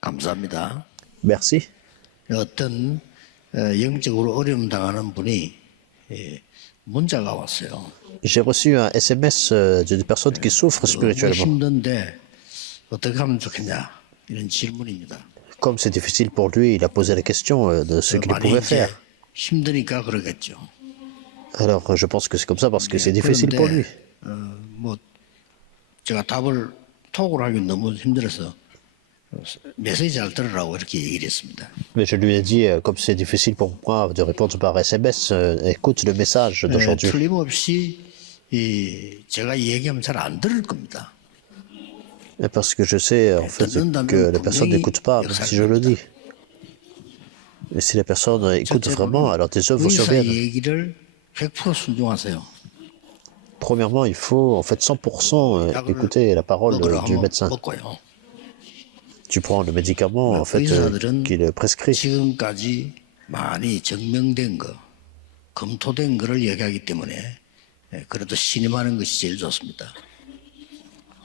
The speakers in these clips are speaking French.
감사합니다. Merci. 어떤 영적으로 어려움 당하는 분이 문자가 왔어요. J'ai reçu un SMS d'une personne qui souffre 너무 spirituellement. 힘든데 어떻게 하면 좋겠냐 이런 질문입니다. Comme c'est difficile pour lui, il a posé la question de ce qu'il 많이 pouvait 이제 faire. 힘드니까 그러겠죠. Alors, je pense que c'est comme ça parce que c'est difficile pour lui. 뭐 제가 답을 톡으로 하기 너무 힘들어서 메시지 잘 들으라고 이렇게 얘기를 했습니다. Mais je lui ai dit, comme c'est difficile pour moi de répondre par SMS, écoute le message d'aujourd'hui. 틀림없이 제가 얘기하면 잘 안 들을 겁니다. Parce que je sais en fait que les personnes n'écoutent pas, même si je le dis. Et si les personnes écoutent vraiment, alors tes œuvres 의사 surviennent. 얘기를 100% 순종하세요. Premièrement, il faut en fait 100% écouter la parole 먹으라 du 하면 médecin. 먹고요. Tu prends le médicament en fait 의사들은 qu'il prescrit. 지금까지 많이 증명된 거, 검토된 거를 얘기하기 때문에 그래도 신임하는 것이 제일 좋습니다.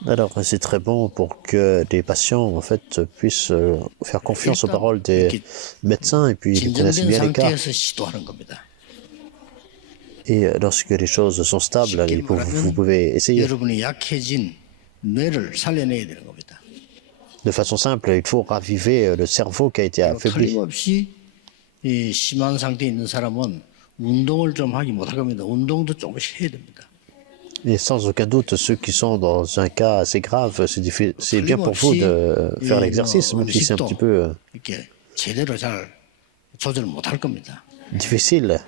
Alors, c'est très bon pour que les patients, en fait, puissent faire confiance aux paroles des médecins et puis ils connaissent 진정된 bien les cas. 상태에서 시도하는 겁니다. Et lorsque les choses sont stables, 쉽게 vous 말하면 pouvez essayer. 여러분이 약해진 뇌를 살려내야 되는 겁니다. De façon simple, il faut raviver le cerveau qui a été affaibli. 틀림없이 이 심한 상태에 있는 사람은 운동을 좀 하기 못할 겁니다. 운동도 조금씩 해야 됩니다. Et sans aucun doute, ceux qui sont dans un cas assez grave, c'est bien pour vous de faire l'exercice, même si c'est un petit peu 이렇게 제대로 잘 조절 못할 겁니다. difficile.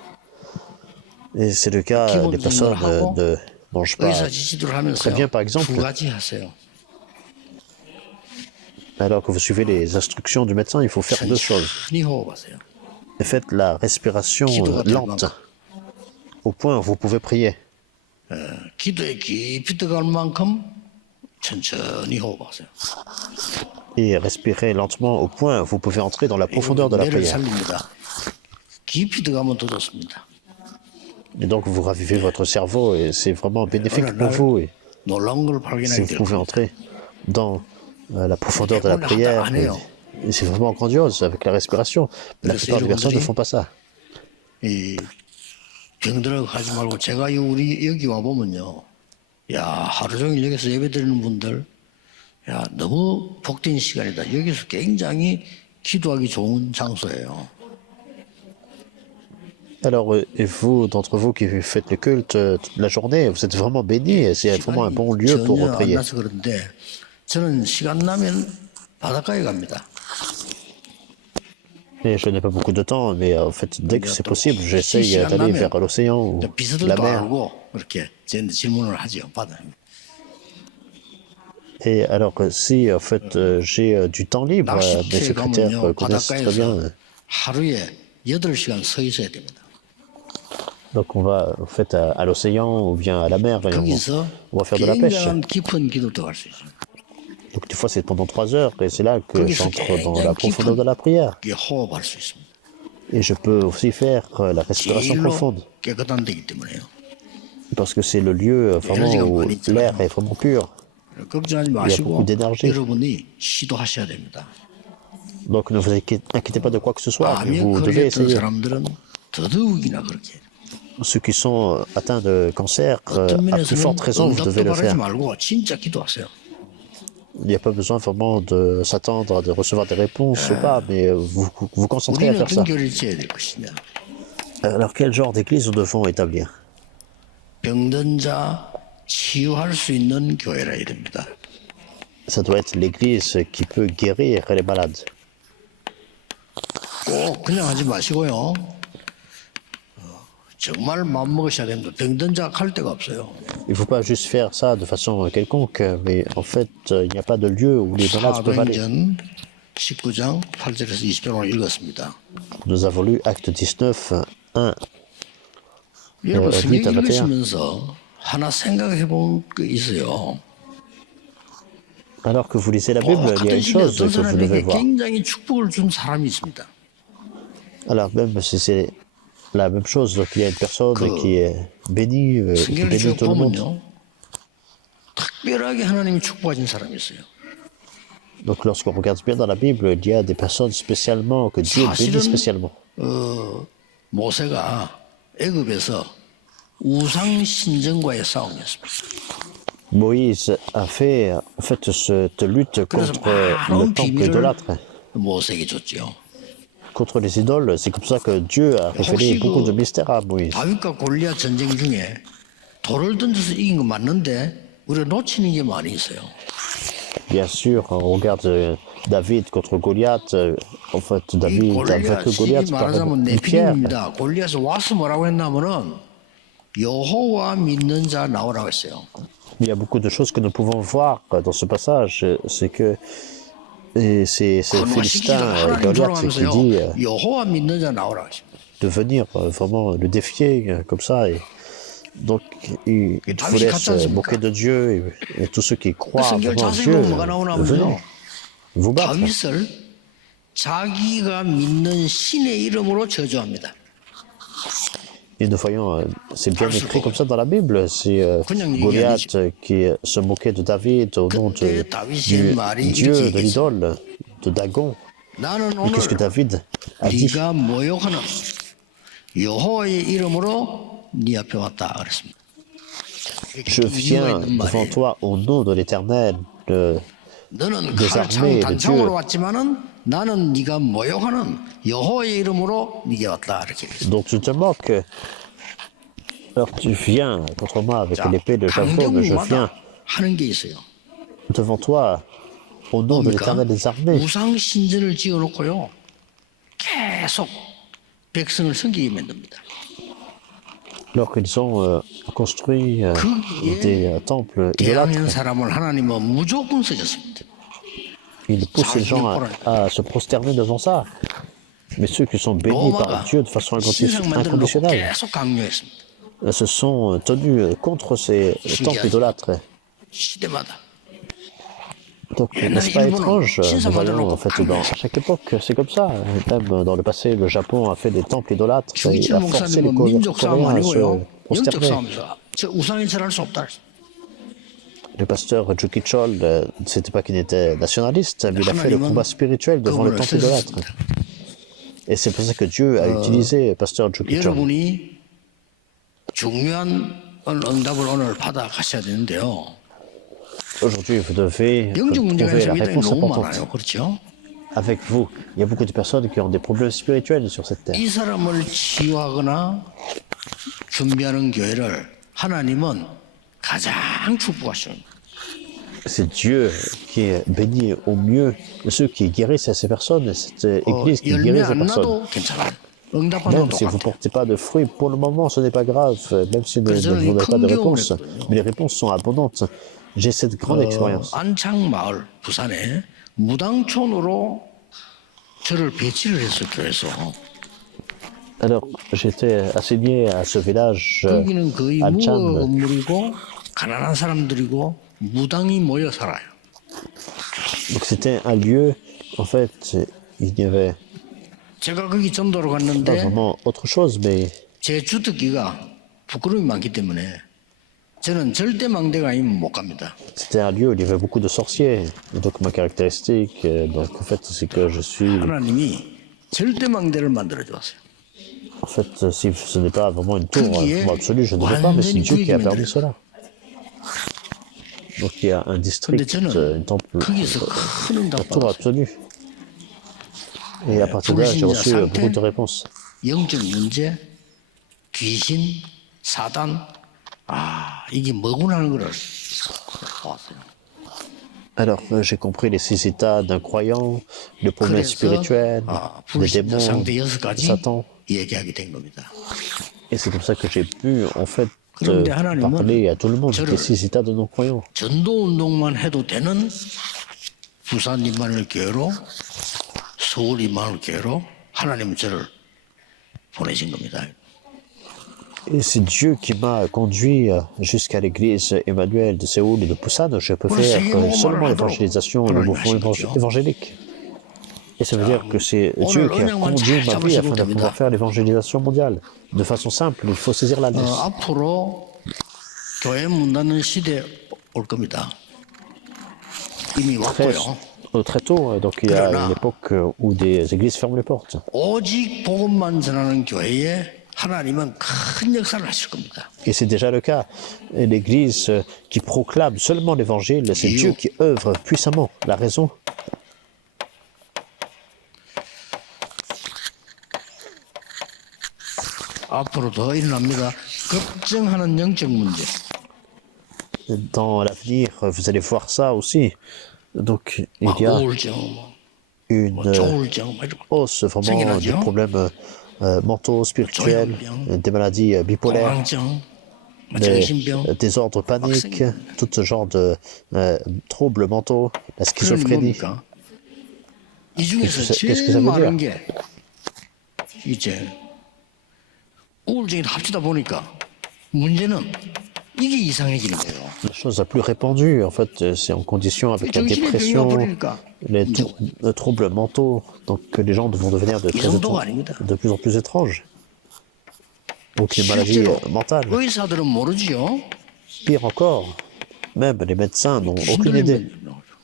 Et c'est le cas des personnes ne mangent pas 의사 지시를 하면서 très bien, par exemple. 두 가지 하세요. Alors que vous suivez les instructions du médecin, il faut faire deux choses. 천천히 호흡하세요. Faites la respiration lente, au point où vous pouvez prier. 기도에 깊이 들어갈 만큼 천천히 호흡하세요. Et respirez lentement au point où vous pouvez entrer dans la profondeur de la 뇌를 prière. 살립니다. 깊이 들어가면 더 좋습니다. Et donc vous ravivez votre cerveau et c'est vraiment bénéfique pour vous. Et 놀라운 걸 si 발견하게 vous 될 pouvez 겁니다. entrer dans la profondeur de la prière, et c'est vraiment grandiose avec la respiration. Mais la plupart des personnes ne font pas ça. 이 병들어 가지 말고 제가 우리 여기 와 보면요, 야 하루 종일 여기서 예배 드리는 분들, 야 너무 복된 시간이다. 여기서 굉장히 기도하기 좋은 장소예요. Alors, et vous, d'entre vous qui faites le culte toute la journée, vous êtes vraiment bénis et c'est vraiment un bon lieu pour 전혀 안 prier. 나서 그런데 저는 시간 나면 바닷가에 갑니다. Et je n'ai pas beaucoup de temps, mais en fait, dès que c'est possible, j'essaye 시간 d'aller 나면 vers l'océan ou la 비서들도 mer. 알고 그렇게 저한테 질문을 하죠. 받아요. Et alors, si en fait j'ai du temps libre, mes 낚시터에 secrétaires 가면요, connaissent très 바닷가에서 bien. 하루에 8시간 서 있어야 됩니다. Donc, on va en fait à l'océan ou bien à la mer, et 거기서 on va faire de la pêche. 굉장한 깊은 기도 들어갈 수 있어요. Donc, des fois, c'est pendant 3 heures et c'est là que 거기서 j'entre dans la 굉장히 profondeur de la prière. 깊게 호흡할 수 있습니다. Et je peux aussi faire la respiration 제일로 profonde. 깨끗한 데이기 때문에요. Parce que c'est le lieu vraiment où l'air est vraiment pur. 걱정하지 Il y a 마시고 beaucoup d'énergie. 여러분이 시도하셔야 됩니다. Donc, ne vous inquiétez pas de quoi que ce soit, mais 암에 vous devez 걸렸던 essayer. 사람들은 더더욱이나 그렇게 해요. Ceux qui sont atteints de cancer, 어떤 à plus 면에서는 forte raison, vous devez 응답도 le 바라지 faire. 말고 진짜 기도하세요. Il n'y a pas besoin vraiment de s'attendre à de recevoir des réponses ou pas, mais vous vous concentrez à 우리는 faire ça. 어떤 교리를 지어야 될 것이냐. Alors, quel genre d'église nous devons établir? 병든 자 치유할 수 있는 교회라 해야 됩니다. Ça doit être l'église qui peut guérir les malades. 꼭 그냥 하지 마시고요. 정말 마음먹으셔야 됩니다. 병든 자 갈 데가 없어요. Il ne faut pas juste faire ça de façon quelconque, mais en fait, il n'y a pas de lieu où les malades peuvent aller. 사도행전 19장 8절에서 20절을 읽었습니다. Nous avons lu Acte 19, 1. 여러분 성경 8 à 21. 읽으시면서 하나 생각해 본 게 있어요. Alors que vous lisez la Bible, il y a 같은 une 시대에 chose 어떤 que vous devez 사람에게 voir. 굉장히 축복을 준 사람이 있습니다. Alors même si c'est la même chose, donc il y a une personne qui est bénie, qui 성경을 bénit 쭉 tout le monde. 보면요. 특별하게 하나님이 축복하신 사람이 있어요. Donc lorsqu'on regarde bien dans la Bible, il y a des personnes spécialement, que Dieu bénit spécialement. 모세가 애굽에서 우상 신전과의 싸움이었습니다. Moïse a fait en fait cette lutte 그래서 contre le 많은 temple 비밀을 idolâtre, 모세에게 줬죠. contre les idoles. C'est comme ça que Dieu a révélé 혹시 beaucoup de 그 mystères à Moïse. 다윗과 골리앗 전쟁 중에 돌을 던져서 이긴 거 맞는데 우리가 놓치는 게 많이 있어요. Bien sûr, on regarde David contre Goliath. En fait, 이 David a vaincu Goliath 골리앗이 par 말하자면 une pierre. 네피림입니다. 골리앗이 와서 뭐라고 했냐면은 여호와 믿는 자 나오라고 했어요. Il y a beaucoup de choses que nous pouvons voir dans ce passage. C'est que c'est Philistin, 하나님 Goliath, qui 돌아가면서요. dit 여호와 믿는 자 나오라고 했어요. de venir vraiment le défier comme ça. Et donc, il vous laisse moquer de Dieu et tous ceux qui croient 성경을 vraiment en 자세히 Dieu, 보면 뭐가 나오냐면요. venez vous battre. 다윗을 자기가 믿는 신의 이름으로 저주합니다. Et nous voyons, c'est bien écrit comme ça dans la Bible, c'est Goliath qui se moquait de David au nom du Dieu de l'idole, de Dagon. 나는 Et 오늘 qu'est-ce que David a dit? 네가 모욕하는 여호와의 이름으로 네 앞에 왔다 그랬습니다. Je viens devant toi au nom de l'Éternel, 너는 des 칼 armées de 단창으로 Dieu. 왔지만은 나는 네가 모욕하는 여호와의 이름으로 네게 왔다 이렇게 했습니다. dont tu te moques. Alors tu viens contre moi avec l'épée de Jacob, je viens 강경마다 하는 게 있어요. devant toi au nom de 뭡니까? l'Éternel des armées. 우상 신전을 지어놓고요. 계속 백성을 섬기게 만듭니다. Alors qu'ils ont construit 거기에 des temples idolâtres, 대항하는 사람을 하나님은 무조건 쓰셨습니다. ils poussent les gens à se prosterner devant ça. Mais ceux qui sont bénis par 로마가 Dieu de façon 신상 만들어 놓고 inconditionnelle 계속 강요했습니다. se sont tenus contre ces temples idolâtres. 시대마다. Donc, n'est-ce pas étrange? Nous voyons en fait dans chaque époque, c'est comme ça. Même dans le passé, le Japon a fait des temples idolâtres et 주기철 a forcé les 목사님은 민족 싸움 Coréens à se 아니고요. 영적 prosterner. 싸움이죠. 저 우상인 절할 수 없다. Le pasteur Juki Chol, c'était pas qu'il était nationaliste, mais il a fait le combat spirituel devant le temple idolâtre. Et c'est pour ça que Dieu a utilisé pasteur Juki Chol. 여러분이 중요한 응답을 오늘 받아 가셔야 되는데요. Aujourd'hui, vous devez 영적 문제가 trouver la 세상에 réponse 너무 importante. 많아요. 그렇죠? Avec vous, il y a beaucoup de personnes qui ont des problèmes spirituels sur cette terre. 이 사람을 치유하거나 준비하는 교회를 하나님은 가장 축복하시는 거예요. C'est Dieu qui bénit au mieux ceux qui guérissent ces personnes, cette église qui 열매 guérit ces 안 personnes. 나도 괜찮아요. 응답하는 Même 건 si vous ne 똑같아요. portez pas de fruits, pour le moment, ce n'est pas grave, même si vous n'avez pas de réponse. Mais les réponses sont abondantes. J'ai cette grande expérience. 안창 마을 부산에 무당촌으로 저를 배치를 했어요. 교회에서. Alors, j'étais assigné à ce village 거기는 거의 à 무어 Chan. 건물이고 가난한 사람들이고 무당이 모여 살아요. Donc, c'était un lieu, en fait, il n'y avait 제가 거기 전도로 pas 갔는데 vraiment autre chose, mais 제 주특기가 부끄러움이 많기 때문에 저는 절대 망대가 아니면 못 갑니다. c'était un lieu où il y avait beaucoup de sorciers. Et donc, ma caractéristique, donc, en fait, c'est que je suis. 하나님이 절대 망대를 만들어 주었어요. En fait, si ce n'est pas vraiment une tour 거기에 absolue, je ne veux pas, mais c'est 완전히 Dieu qui a 구역이 permis 만들어요. cela. Donc, il y a un 근데 district, 저는 un temple, 거기서 큰 un 응답 tour 받았어요. absolu. Et à partir de là, j'ai reçu beaucoup de réponses. 영적 문제, 귀신, 사단, 이게 뭐구나 하는 거를 봤어요. Alors, j'ai compris les 6 états d'un croyant, le problème 그래서 spirituel, les 불신자 démons, 상대 6가지 Satan. 얘기하게 된 겁니다. Et c'est comme ça que j'ai pu, en fait, 그런데 하나님은 parler à tout le monde 저를 des 6 états de non-croyants. 전도 운동만 해도 되는 부산 임마누엘 교회로 서울 임마누엘 교회로 하나님은 저를 보내신 겁니다. Et c'est Dieu qui m'a conduit jusqu'à l'église Emmanuel de Séoul et de Busan. Je peux faire seulement l'évangélisation et le mouvement évangélique. Et ça veut dire que c'est Dieu qui a conduit ma vie afin de pouvoir faire l'évangélisation mondiale. De façon simple, il faut saisir la laisse. 앞으로 교회 문 닫는 시대 올 겁니다. 이미 Très, 왔고요. très tôt. Donc il y a une époque où des églises ferment les portes. 오직 복음만 전하는 교회에 하나님은 큰 역사를 하실 겁니다. Et c'est déjà le cas. Et l'église qui proclame seulement l'évangile, c'est Dieu qui œuvre puissamment. La raison, 앞으로 더 일어납니다. 걱정하는 영적 문제. dans l'avenir, vous allez voir ça aussi. Donc il y a 우울증, 뭐 une 조울증, 뭐 이런 거. hausse vraiment des problèmes mentaux, spirituels, des maladies bipolaires, 공황증, 뭐 des 정신병. désordres paniques, tout ce genre de troubles mentaux, la 그러니 schizophrénie. 뭡니까? 이 중에서 qu'est-ce que ça 제일 veut 많은 게 이제 우울증이 합치다 보니까 문제는 이게 이상해지는 거예요. La chose la plus répandue, en fait, c'est en condition avec la 정신의 병이 dépression, 와버리니까 les troubles mentaux, donc que les gens vont devenir 이 정도가 아닙니다. de plus en plus étranges. Donc les maladies 실제로 mentales. 의사들은 모르지요. Pire encore, même les médecins n'ont aucune 힘든 idée 일이 나오죠.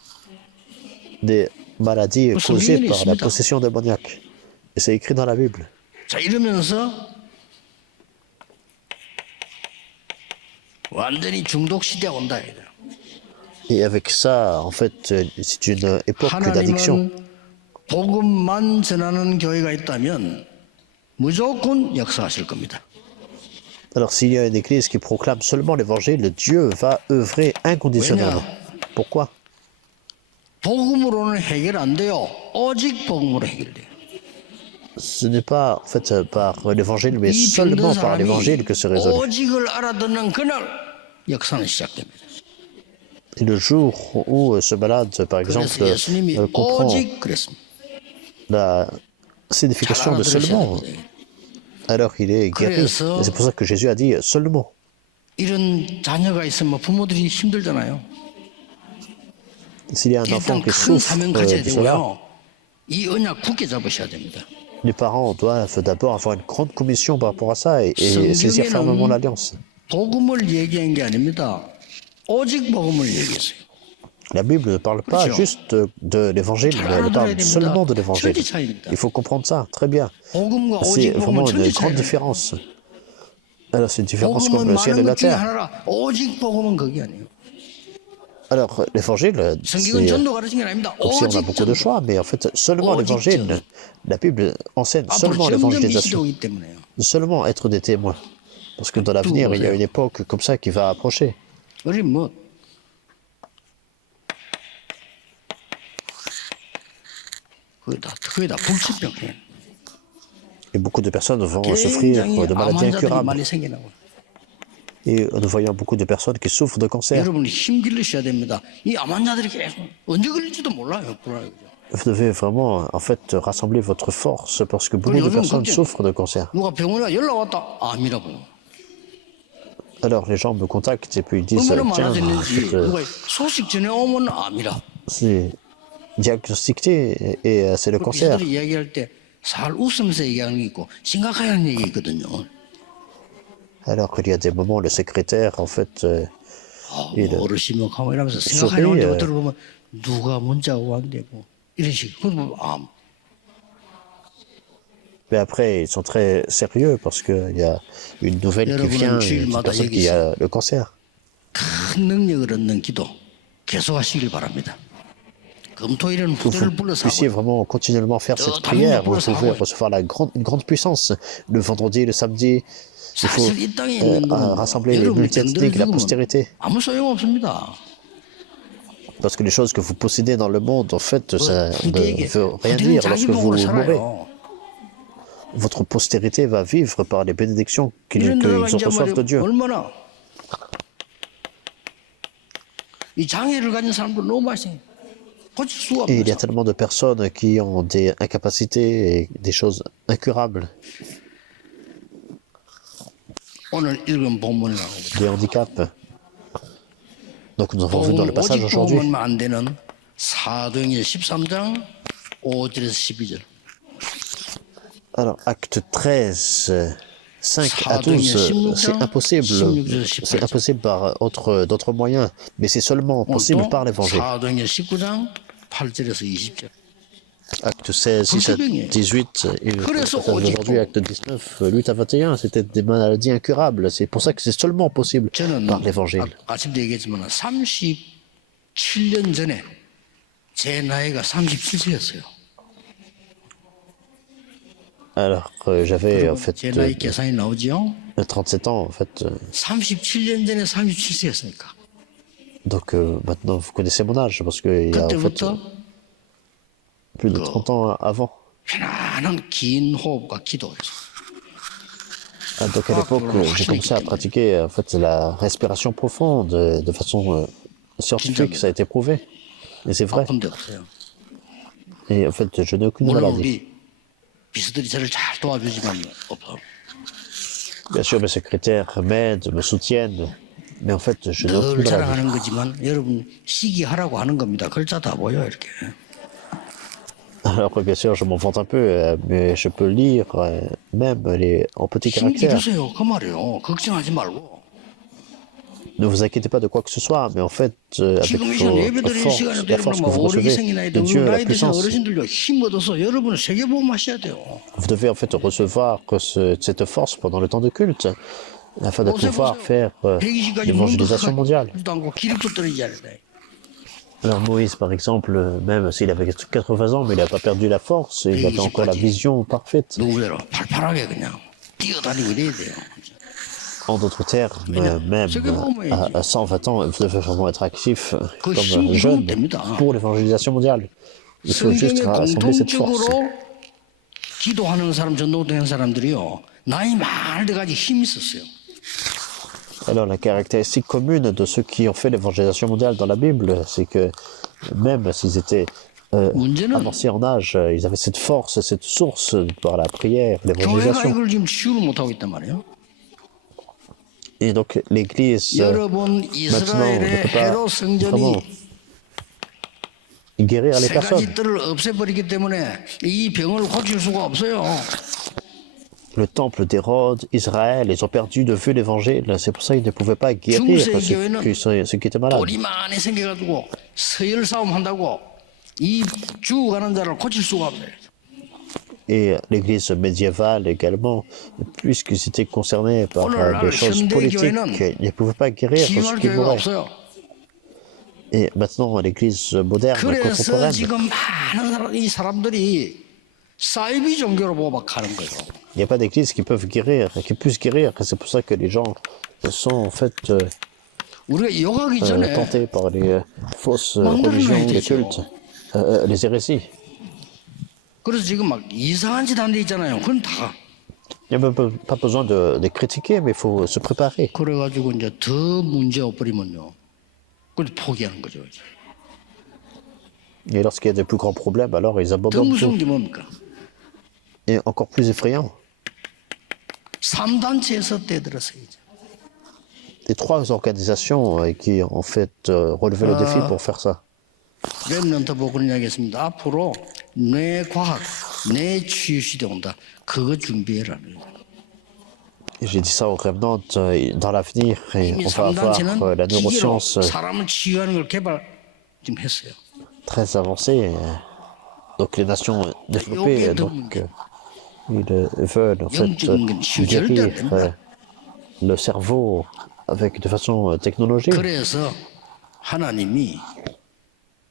des maladies causées 성경에 par la 있습니다. possession démoniaque. Et c'est écrit dans la Bible. 자, 이러면서 완전히 중독 시대가 온다. 이거죠. Et avec ça, en fait, c'est une époque d'addiction. 하나님은 복음만 전하는 교회가 있다면 무조건 역사하실 겁니다. Alors s'il y a une église qui proclame seulement l'évangile, Dieu va œuvrer inconditionnellement. Pourquoi? 복음으로는 해결 안 돼요. 오직 복음으로 해결돼요. Ce n'est pas en fait par l'évangile, mais 이 병든 seulement par 사람이 l'évangile que c'est résolu. 오직을 알아듣는 그날 역사는 시작됩니다. Et le jour où ce malade, par exemple, 그래서 예수님이 comprend 오직 그랬습니다. la 잘 signification de 알아들으셔야 seulement, 됩니다. alors il est guéri. 그래서 Et c'est pour ça que Jésus a dit seulement. 이런 자녀가 있으면 부모들이 힘들잖아요. S'il y a un enfant 일단 qui 큰 souffre 사명 가져야 de cela, 되고요. 이 언약 굳게 잡으셔야 됩니다. les parents doivent d'abord avoir une grande commission par rapport à ça et saisir fermement l'alliance. 복음을 얘기한 게 아닙니다. 오직 복음을 얘기했어요. La Bible ne parle pas juste de l'évangile, mais elle parle seulement de l'évangile. 천지 차이입니다. Il faut comprendre ça, très bien. 복음과 C'est 오직 복음은 vraiment une 천지 grande 차이예요. différence. Alors c'est une différence comme 복음은 le ciel et 많은 la 것 중에 terre. 하나라 오직 복음은 그게 아니에요. Alors l'évangile, 성경은 c'est 전도 가르친 게 아닙니다. comme si on a 오직 beaucoup de 전도. choix, mais en fait seulement 오직 l'évangile, 전도. la Bible enseigne 앞으로 seulement 점점 이 l'évangélisation. 시대이기 때문에요. Seulement être des témoins. Parce que dans l'avenir, il y a une époque comme ça qui va approcher. 우리 뭐 그게 다 불치병이에요. Et beaucoup de personnes vont souffrir 굉장히 de 암 maladies 환자들이 incurables. 많이 생기나고. Et nous voyons beaucoup de personnes qui souffrent de cancer. 여러분 힘 길르셔야 됩니다. 이 암 환자들이 계속 언제 걸릴지도 몰라요. 불안해요. Vous devez vraiment, en fait, rassembler votre force parce que beaucoup de personnes souffrent de cancer. 누가 병원에 연락 왔다. 암이라고. Alors les gens me contactent et puis ils disent, 얼마나 tiens, en 많아졌는지 fait, 누가 소식 전해 오면 암이라. c'est diagnostiqué et c'est le cancer. 이들이 이야기할 때 살 웃으면서 얘기하는 게 있고 심각하게 얘기 있거든요. Alors qu'il y a des moments, le secrétaire, en fait, il 어르신목하고 이러면서 소리, 생각하는 걸 들어보면 누가 문자가 왔는데 뭐 이런 식. 그럼 암. mais après, ils sont très sérieux parce qu'il y a une nouvelle qui vient, une personne qui a le cancer. 큰 능력을 얻는 기도 계속하시길 바랍니다. 금토일은 Il faut que 후대를 vous 불러서 puissiez vraiment continuellement faire cette prière. Vous pouvez recevoir une grande puissance. Le vendredi, le samedi, il faut 사실 이 땅에 있는 거는 rassembler les 여러분이 multi-ethniques, la postérité. 아무 소용 없습니다. Parce que les choses que vous possédez dans le monde, en fait, ça ne 후대에게 veut rien 후대는 dire 자기 lorsque vous 복을 mourrez. 살아요. Votre postérité va vivre par les bénédictions 이런 데가 qu'ils 이제 reçoivent de 말이야 Dieu. 얼마나 이 장애를 가진 사람도 너무 많이 고칠 수가 Et il y a 없어요. tellement de personnes qui ont des incapacités et des choses incurables, 오늘 읽은 본문을 나오고 des handicaps. Donc nous avons vu dans le passage 오직 aujourd'hui. 복음만 안 되는 사도행전 13장 5절에서 12절. Alors, acte 13, 5 à 12, c'est impossible. C'est impossible par d'autres moyens, mais c'est seulement possible par l'évangile. 사도행전 19장 8절에서 20절. Acte 16, 6 à 18, et le passage d'aujourd'hui, acte 19, 8 à 21, c'était des maladies incurables. C'est pour ça que c'est seulement possible 저는 par l'évangile. 아침도 얘기했지만 37년 전에 제 나이가 37세였어요. Alors, j'avais en fait 제 나이 계산이 나오지요? 37 ans, en fait. 37년 전에 37세였으니까. Donc maintenant, vous connaissez mon âge, parce qu'il y a en fait 그때부터 plus de 30 ans avant. 편안한 긴 호흡과 기도였어요. Ah, donc à l'époque, j'ai commencé à pratiquer en fait la respiration profonde de façon scientifique, ça a été prouvé. Et c'est vrai. 아픈 데 없어요. Et en fait, je n'ai aucune 물론 maladie. 우리 비서들이 저를 잘 도와주지만 없어. Bien sûr, mes secrétaires m'aident, me soutiennent, mais en fait, je n'ai 늘 aucune maladie. 자랑하는 거지만 여러분 시기하라고 하는 겁니다. 글자 다 보여 이렇게. Alors, bien sûr, je m'en vante un peu, mais je peux lire même en petits 힘 caractères. 기르세요. 그 말이에요. 걱정하지 말고. Ne vous inquiétez pas de quoi que ce soit, mais en fait, avec 지금 이 시간 vos 예배드리는 forces, 시간에도 la force que vous 여러분 오르기 recevez 생이나 de 해도 Dieu, la 나이 드신 puissance, 어르신들요 힘 얻어서 여러분은 세계보험 하셔야 돼요. vous devez en fait recevoir cette force pendant le temps de culte, afin de pouvoir faire 120까지 l'évangélisation mondiale. 도 않고 기립도 떨어지지 않아요. Alors Moïse, par exemple, même s'il avait 80 ans, mais il n'a pas perdu la force, il avait encore la vision parfaite. 누구대로 팔팔하게 그냥 뛰어다니고 이래야 돼요. En d'autres termes, même à 120 ans, vous devez vraiment être actif comme jeune pour l'évangélisation mondiale. Il faut juste 성경에 rassembler cette force. 공통적으로 기도하는 사람, 전도된 사람들이요 나이 많을 때까지 힘이 있었어요. Alors la caractéristique commune de ceux qui ont fait l'évangélisation mondiale dans la Bible, c'est que même s'ils étaient avancés en âge, ils avaient cette force, cette source par la prière, 교회가 l'évangélisation. 이걸 지금 치유를 못하고 있단 말이에요. Et donc l'Église 여러분 maintenant ne 이스라엘의 peut pas 헤롯 vraiment 성전이 guérir les 세 personnes. 가지 뜰을 없애버리기 때문에 이 병을 고칠 수가 없어요. Le temple d'Hérode, Israël, ils ont perdu de vue l'évangile. C'est pour ça qu'ils ne pouvaient pas guérir ceux qui étaient malades. 돌이 많이 생겨가지고 서열 싸움 한다고 이 죽어가는 자를 고칠 수가 없어요. Et l'église médiévale également, puisqu'ils étaient concernés par des choses politiques, ils ne pouvaient pas guérir ceux qui mouraient. Et maintenant, l'église moderne, 그래서 contemporaine, 지금 많은 이 사람들이 사이비 종교로 보박하는 거죠. il n'y a pas d'église qui peuvent guérir, qui puissent guérir. C'est pour ça que les gens sont en fait 우리가 욕하기 전에 tentés par les fausses religions, les cultes, les hérésies. 그래서 지금 막 이상한 짓 한 데 있잖아요. 그건 다 Il n'y a même pas besoin de les critiquer, mais il faut se préparer. 그래가지고 이제 더 문제 없버리면요. 그래서 포기하는 거죠. Et lorsqu'il y a de plus grands problèmes, alors ils 더 abandonnent tout. 무서운 게 뭡니까? Et encore plus effrayant, 3단체에서 떼들었어요. 이제. les trois organisations qui ont fait relevé le défi pour faire ça. 랩런트 보고 이야기했습니다. 앞으로 뇌 과학, 뇌 치유 시대 온다. 그거 준비해라. Et j'ai dit ça aux Remnant, dans l'avenir, et 이미 on va avoir 3단체는 la 기계로 neuroscience 사람을 치유하는 걸 개발 지금 했어요. très avancée. Donc les nations développées, donc, ils veulent en fait guérir le cerveau avec de façon technologique. 그래서 하나님이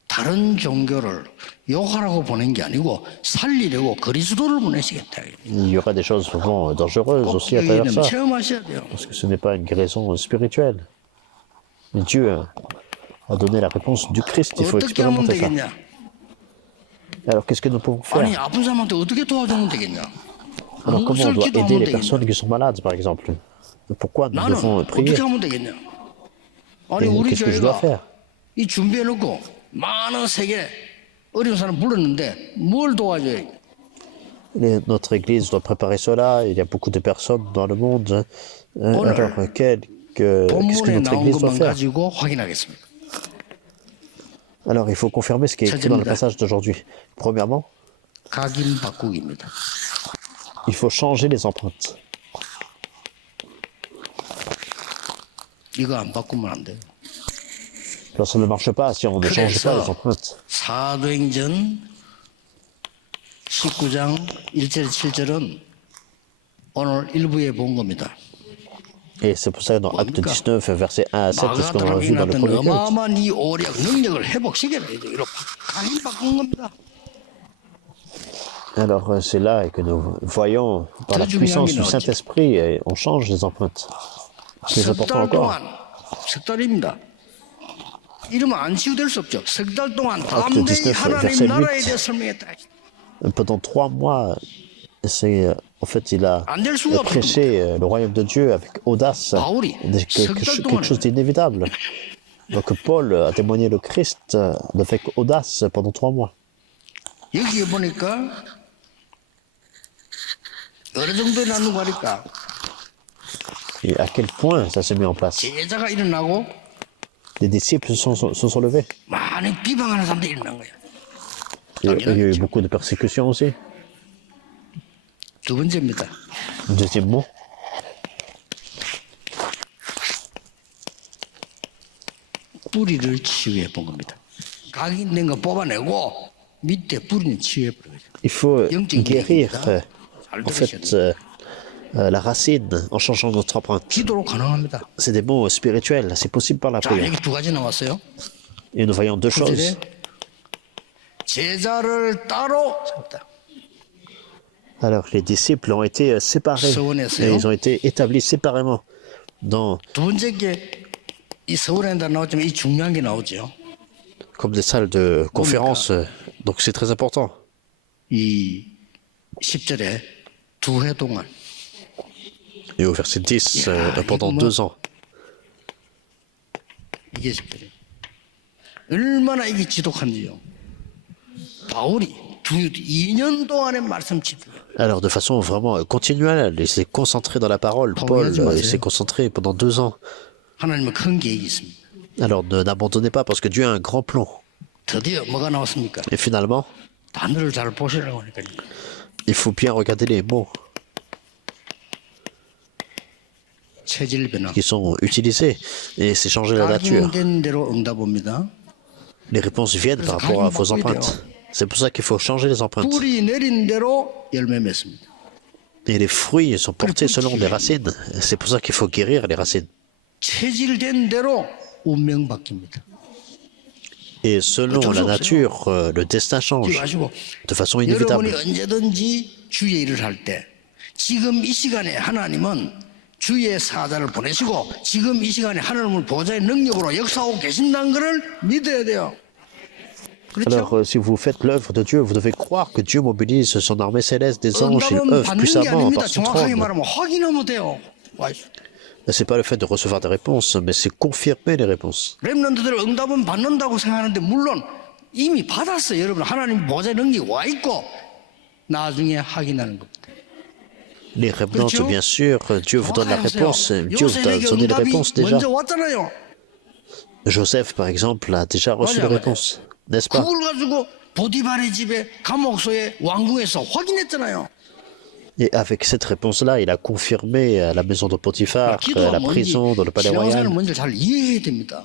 다른 종교를 욕하라고 보낸 게 아니고 살리려고 그리스도를 보내시겠다. Il y aura des choses vraiment dangereuses aussi à travers ça, 체험하셔야 돼요. parce que ce n'est pas une guérison spirituelle. Mais Dieu a donné la réponse du Christ, il faut 어떻게 하면 expérimenter ça. 되겠냐? Alors qu'est-ce que nous pouvons 아니 faire? 아픈 사람한테 어떻게 도와주면 되겠냐? Alors comment on doit 기도하면 aider les 되겠냐? personnes qui sont malades, par exemple? Pourquoi nous 나는 devons prier? 어떻게 하면 되겠냐? 아니 Et 우리 qu'est-ce que je dois 교회가 faire? 이 준비해놓고 많은 세계 어려운 사람 불렀는데 뭘 도와줘야 돼? Notre Église doit préparer cela. Il y a beaucoup de personnes dans le monde. Alors, qu'est-ce que 본문에 notre 나온 Église doit 것만 faire? 가지고 확인하겠습니다. Alors, il faut confirmer ce qui est écrit dans le passage d'aujourd'hui. Premièrement, 각인 바꾸기입니다. il faut changer les empreintes. 이거 안 바꾸면 안 돼요. Alors, ça ne marche pas si on ne change pas les empreintes. 사도행전 19장 1절 7절은 오늘 일부에 본 겁니다. Et c'est pour ça que dans Acte 19, verset 1 à 7, c'est ce qu'on a 마가다락이 vu dans le 나타난 premier culte. 어마어마한 이 오력 능력을 회복시켜야 돼요. 이렇게 강히 바꾼 겁니다. Alors c'est là que nous voyons, par la puissance du Saint-Esprit, on change les empreintes. C'est important 석 달 encore. 동안 석 달입니다. 이러면 안 치유될 수 없죠. 석 달 동안 Acte 담대히 19, 하나님 verset 나라에 8. 대해 설명했다. Pendant 3 mois, c'est en fait, il a 안 될 수가 없었던 prêché le royaume de Dieu avec audace, 바울이 quelque chose d'inévitable. Donc Paul a témoigné le Christ avec audace pendant 3 mois. 여기에 보니까 어느 정도 나누고 하니까 Et à quel point ça s'est mis en place. 제자가 일어나고 Les disciples se sont levés. 많이 비방하는 사람들이 일어난 거예요. Il y a eu beaucoup de persécutions aussi. 두 번째입니다. Deuxièmement, 뿌리를 치유해 본 겁니다. 각이 있는 거 뽑아내고 밑에 뿌리는 치유해 버린 거죠. il faut 영적인 guérir 얘기입니다. 잘 en fait 들으셔야 돼요. la racine en changeant notre empreinte. 기도로 가능합니다. C'est des mots spirituels, c'est possible par la 자, prière. 여기 두 가지 나왔어요. Et nous voyons deux choses. 구절에 제자를 따로 세웠다. Alors, les disciples ont été séparés et ils ont été établis séparément dans, 두 번째 게이 서울에다 나왔지만 이 중요한 게 나오죠. comme des salles de conférence. Donc, c'est très important. 이 10절에 두 해 동안 Et au verset 10, pendant 이거 2 ans. 이게 10절에 얼마나 이게 지독한지요. 바울이 2년 동안의 말씀 집중. Alors, de façon vraiment continuelle, il s'est concentré dans la parole. Paul, il s'est concentré pendant 2 ans. 하나님은 큰 계획이 있습니다. Alors, n'abandonnez pas parce que Dieu a un grand plan. 드디어 뭐가 나왔습니까? Et finalement, 단어를 잘 보시라고 하니까요. il faut bien regarder les mots 체질 변화. qui sont utilisés et c'est changer la nature. 각인된 대로 응답합니다. Les réponses viennent par rapport à vos empreintes. C'est pour ça qu'il faut changer les empreintes. 뿌리 내린 대로 열매 맺습니다. Et les fruits sont portés selon les racines. C'est pour ça qu'il faut guérir les racines. 체질된 대로 운명 바뀝니다. Et selon la nature, le destin change 기억하시고 de façon 여러분이 inévitable. 언제든지 주의 일을 할 때 지금 이 시간에 하나님은 주의 사자를 보내시고 지금 이 시간에 하나님을 보좌의 능력으로 역사하고 계신다는 것을 믿어야 돼요. 그렇죠? Alors, si vous faites l'œuvre de Dieu, vous devez croire que Dieu mobilise son armée céleste des anges, il 응답은 œuvre 받는 게 puissamment 아닙니다. par son 정확하게 trône. 말하면 확인하면 돼요. C'est pas le fait de recevoir des réponses, mais c'est confirmer les réponses. 렘넌트들 응답은 받는다고 생각하는데 물론 이미 받았어요. 여러분 하나님 보좌의 능력이 와 있고 나중에 확인하는 겁니다. Les réponses, 그렇죠? bien sûr, Dieu vous donne la réponse. Dieu vous a 요셉에게 donné les 응답이 réponses déjà. 먼저 왔잖아요. Joseph, par exemple, a déjà reçu les 맞아요. réponses, n'est-ce pas? 그걸 가지고 보디발의 집에 감옥소에 왕궁에서 확인했잖아요. Et avec cette réponse-là, il a confirmé à la maison de Potiphar, à la prison, dans le palais 신앙생활을 royal. 먼저 잘 이해해야 됩니다.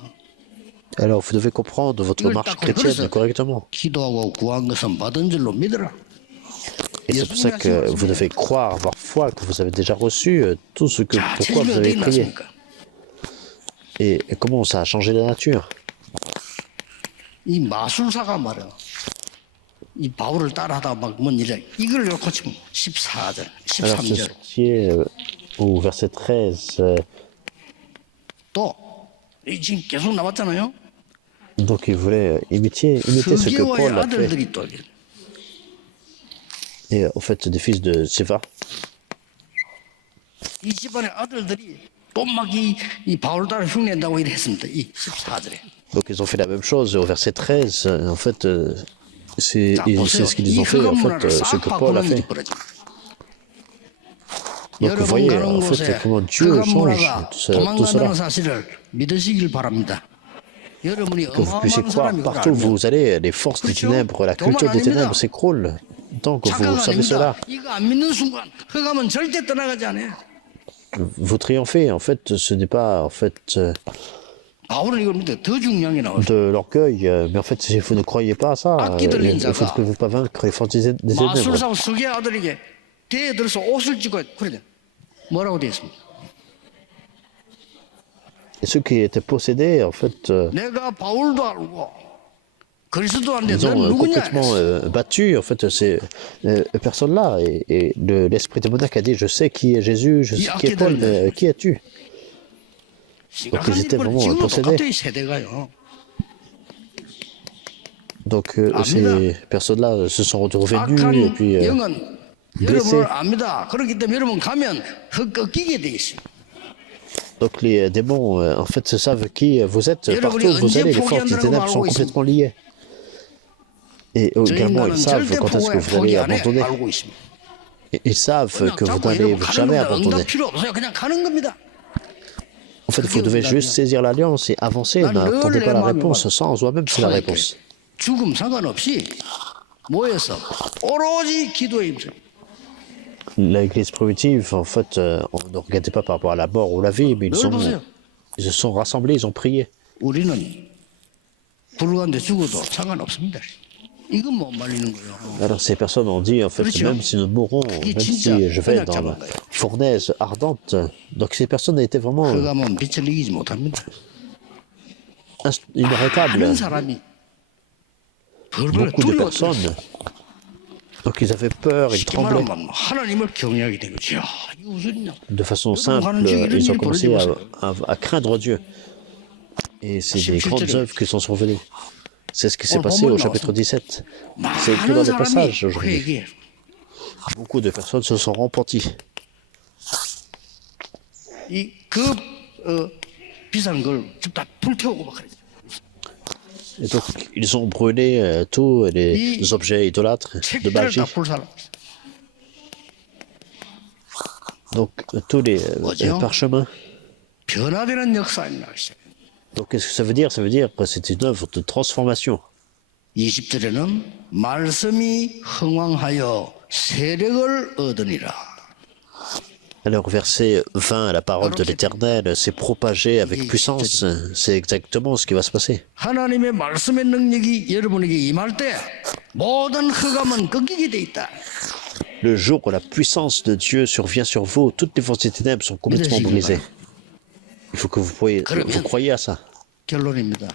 Alors, vous devez comprendre votre 이걸 marche 딱 그래서 chrétienne correctement. 기도하고 구한 것은 받은 줄로 믿어라. Et c'est pour ça que vous devez croire, avoir foi, que vous avez déjà reçu tout ce que, 자, pourquoi vous 체질이 avez 어디 prié. 났습니까? Et comment ça a changé la nature. 이 마술사가 말이야. 이 바울을 따라하다 막뭔 일이야. 이걸 놓고 지금 14절, Alors, c'est ce 13절 qui est au verset 13. 또 지금 계속 나왔잖아요. Donc, il voulait imiter ce que 스게와의 Paul a fait. 아들들이 또 Et au fait, des fils de Séva. 이 집안의 아들들이 또 막 이 바울 따라 흉내낸다고 이랬습니다. 이 14절에. Donc, ils ont fait la même chose au verset 13. En fait, c'est 자, 보세요. ce qu'ils 이 ont fait, en 흑암 fait, 문화를 ce 싹 que Paul a 바꾸는 fait. 일이 벌어집니다. Donc, vous 여러분 voyez, 가는 en fait, 곳에 comment Dieu 흑암 change 문화가 tout cela. 도망간다는 사실을 믿으시길 바랍니다. 여러분이 Que vous puissiez 어마어마한 croire, 사람이고 partout où vous allez, les forces des ténèbres, la culture des ténèbres s'écroulent. Tant que vous 착각 savez cela, 아닙니다. 이거 안 믿는 순간 흑암은 절대 떠나가지 않아요. vous triomphez. En fait, ce n'est pas, en fait, 바울은 이걸 믿어 더 중요한 게 나와요. de l'orgueil. Mais en fait, si vous ne croyez pas à ça, il ne faut que vous pas vaincre les forces des ténèbres. 마술사 스게 아들에게 대에 들어서 옷을 찢고 그래. 뭐라고 되어 있습니까? Et ceux qui étaient possédés, en fait, 내가 바울도 알고 그리스도한테 ils 넌 ont 누구냐? complètement battu, en fait, ces personnes-là. Et l'esprit démoniaque a dit, je sais qui est Jésus, je sais qui est Paul, mais qui es-tu? Donc ils étaient vraiment 지금도 possédés. 똑같아 이 세대가요. Donc ces personnes-là se sont retrouvées nues et puis 악한 영은 blessées. 여러분을 압니다. 그렇기 때문에 여러분 가면 꺾이게 돼 있어요. Donc les démons, en fait, savent qui vous êtes. Partout où vous allez, les forces des ténèbres sont complètement liées. Et également, ils 저인간은 savent 절대 quand est-ce que vous allez 포기 안 해. abandonner. 알고 있습니다. Et ils savent 그냥 que vous 자꾸 n'allez 여러분 가는 jamais 겁니다. abandonner. 응답 필요 없어요. 그냥 가는 겁니다. En fait, vous devez juste saisir l'alliance et avancer. N'attendez pas la réponse sans soi-même c'est la réponse. 죽음 상관없이 모여서 오로지 기도에 힘써. L'église primitive, en fait, on ne regardait pas par rapport à la mort ou la vie, mais ils se sont rassemblés, ils ont prié. 우리는 불구한데 죽어도 상관없습니다. 이건 못 말리는 거예요. Alors ces personnes ont dit, en fait, même si nous mourrons, même si je vais dans la fournaise ardente, donc ces personnes étaient vraiment 그가면 빛을 이기지 못합니다. inarrêtables. 많은 사람이 벌벌 Beaucoup de 두려웠어요. personnes. Donc ils avaient peur, ils 쉽게 tremblaient. 말하면 하나님을 경외하게 된 거죠. 야, 이거 무슨 일이냐? De façon simple, ils ont commencé à craindre Dieu. Et c'est des grandes œuvres qui sont survenues. C'est ce qui s'est passé au chapitre 17. C'est que dans 많은 les passages 사람이 aujourd'hui. 회개해요. Beaucoup de personnes se sont repenties. 이그 비싼 걸 다 불태우고 막 그랬어요. Et donc, ils ont brûlé tous les objets idolâtres de 책들을 magie. 다 불살라. Donc, tous les parchemins. 변화되는 역사입니다. Donc, qu'est-ce que ça veut dire? Ça veut dire que c'est une œuvre de transformation. 20절에는 말씀이 흥왕하여 세력을 얻으니라. Alors, verset 20, la parole de l'Éternel s'est propagée avec puissance. C'est exactement ce qui va se passer. 하나님의 말씀의 능력이 여러분에게 임할 때 모든 흑암은 꺾이게 돼 있다. Le jour où la puissance de Dieu survient sur vous, toutes les forces des ténèbres sont complètement brisées. Il faut que vous croyez à ça. 결론입니다.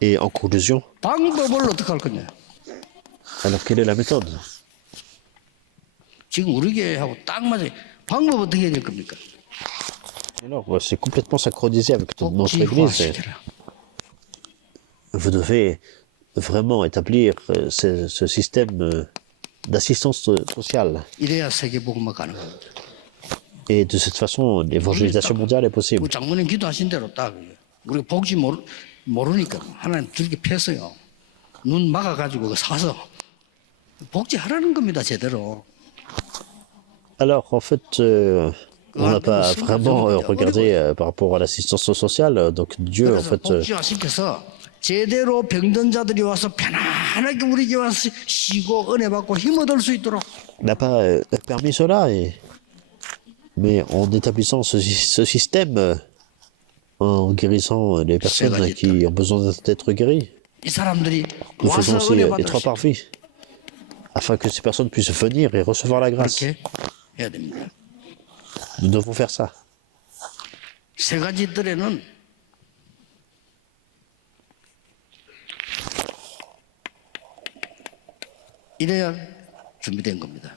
Et en conclusion, 방법을 어떻게 할 거냐? alors quelle est la méthode? 지금 우리 교회하고 딱 맞아요. 방법 어떻게 해야 될 겁니까? Alors, c'est complètement synchronisé avec notre Église. 복지화시켜라. Vous devez vraiment établir ce système d'assistance sociale. 이래야 세계복음화 가능합니다. Et de cette façon, l'évangélisation mondiale est possible. 그 장모님 기도하신 대로 딱 우리가 복지 모르니까 하나님 줄게 펴서요. 눈 막아가지고 그 사서 복지하라는 겁니다. 제대로. Alors, en fait, on n'a pas vraiment regardé par rapport à l'assistance sociale. Donc, Dieu, en 그래서 fait, 복지화시켜서 제대로 병든 자들이 와서 편안하게 우리 교회 와서 쉬고 은혜 받고 힘 얻을 수 있도록 n'a pas permis cela. Mais en établissant ce système, en guérissant les personnes qui ont besoin d'être guéries, 이 사람들이 nous faisons 와서 aussi 은혜 les 받을 trois 수 있도록 parvis, afin que ces personnes puissent venir et recevoir la grâce. 그렇게 해야 됩니다. Nous devons faire ça. 세 가지 뜰에는 이래야 준비된 겁니다.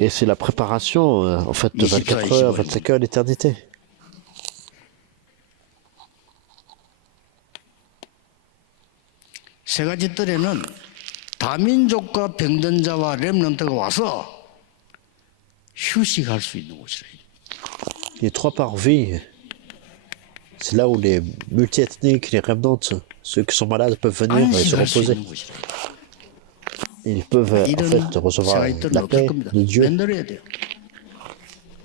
Et c'est la préparation, en fait, de 24 heures, 25 heures d'éternité. 세 가지 뜰에는 다민족과 병든 자와 렘넌트가 와서 휴식할 수 있는 곳이라. Les trois parvis, c'est là où les multiethniques, les revenantes, ceux qui sont malades peuvent venir et se 안식할 수 reposer. 있는 곳이라. Ils peuvent en 이런 fait recevoir 세 가지 뜰은 la 없을 paix 겁니다. de Dieu 만들어야 돼요.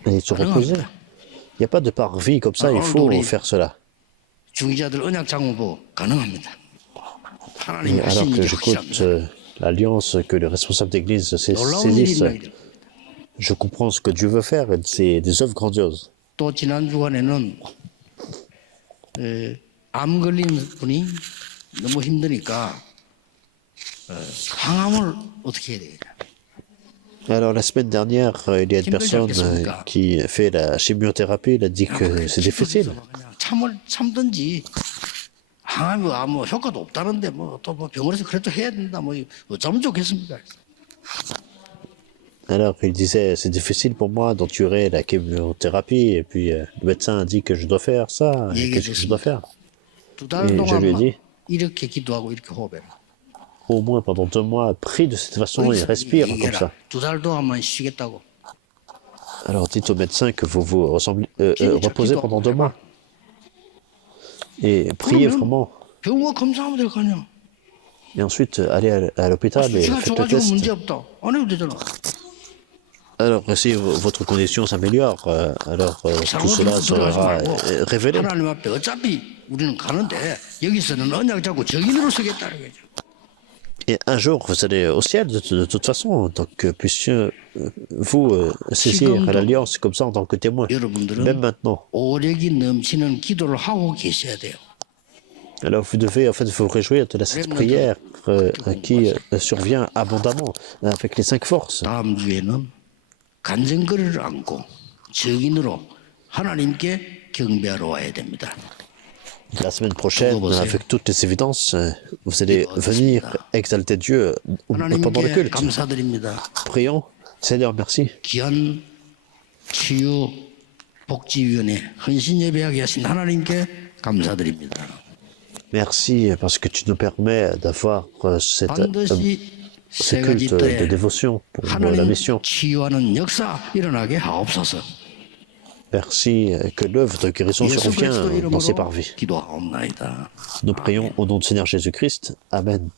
et se reposer. Il n'y a pas de parvis comme ça, il faut faire cela. 중기자들 언약 장로부 가능합니다. Et 하나님이 alors 하신 que 일이 j'écoute 확실합니다. l'alliance que les responsables d'église 놀라운 일이 saisissent, 일어나게 돼요. je comprends ce que Dieu veut faire et c'est des œuvres grandioses. 또 지난 주간에는 암 걸린 분이 너무 힘드니까 항암을 어떻게 해야 되겠냐. Alors, la semaine dernière, il y a une personne qui fait la chimiothérapie. Il a dit que c'est difficile. 그냥 참든지 항암이 뭐 효과도 없다는데 뭐 또 뭐 병원에서 그래도 해야 된다 뭐 어쩌면 좋겠습니까? Alors, il disait, c'est difficile pour moi d'endurer la chimiothérapie. Et puis, le médecin a dit que je dois faire ça. Et qu'est-ce que je dois faire? Et je lui ai dit, 이렇게 기도하고 이렇게 호흡해라. au moins pendant 2 mois, prie de cette façon et respire comme ça. 2달 동안만 쉬겠다고. Alors, dites au médecin que vous vous reposez pendant 2 mois. Et priez vraiment. 병원 검사하면 될 거 아니야. Et ensuite, allez à l'hôpital et 수치가 faites le 좋아지면 test. 문제 없다. 안 해도 되잖아. Alors, si votre condition s'améliore, alors tout cela sera révélé. 하나님 앞에 어차피 우리는 가는데 여기서는 언약 잡고 증인으로 서겠다는 거죠. Et un jour, vous allez au ciel de toute façon. Donc, puissiez-vous saisir l'alliance comme ça en tant que témoin. Même 여러분들은 maintenant. 오력이 넘치는 기도를 하고 계셔야 돼요. Alors, vous devez en fait vous réjouir de cette prière qui survient abondamment avec les 5 forces. 다음 주에는 간증거리를 안고 증인으로 하나님께 경배하러 와야 됩니다. La semaine prochaine, avec toutes les évidences, vous allez venir exalter Dieu pendant le 하나님께 culte. 감사드립니다. Prions. Seigneur, merci. 귀한 치유 복지위원회 헌신 예배하게 하신 하나님께 감사드립니다. Merci parce que tu nous permets d'avoir ce 반드시 세 가지 culte de 때 dévotion pour la 하나님 mission. 치유하는 역사 일어나게 하옵소서. Merci que l'œuvre de guérison 예수 survient 그리스도 dans ces 이름으로 parvis. 기도하옵나이다. Nous prions au nom du Seigneur Jésus-Christ. Amen.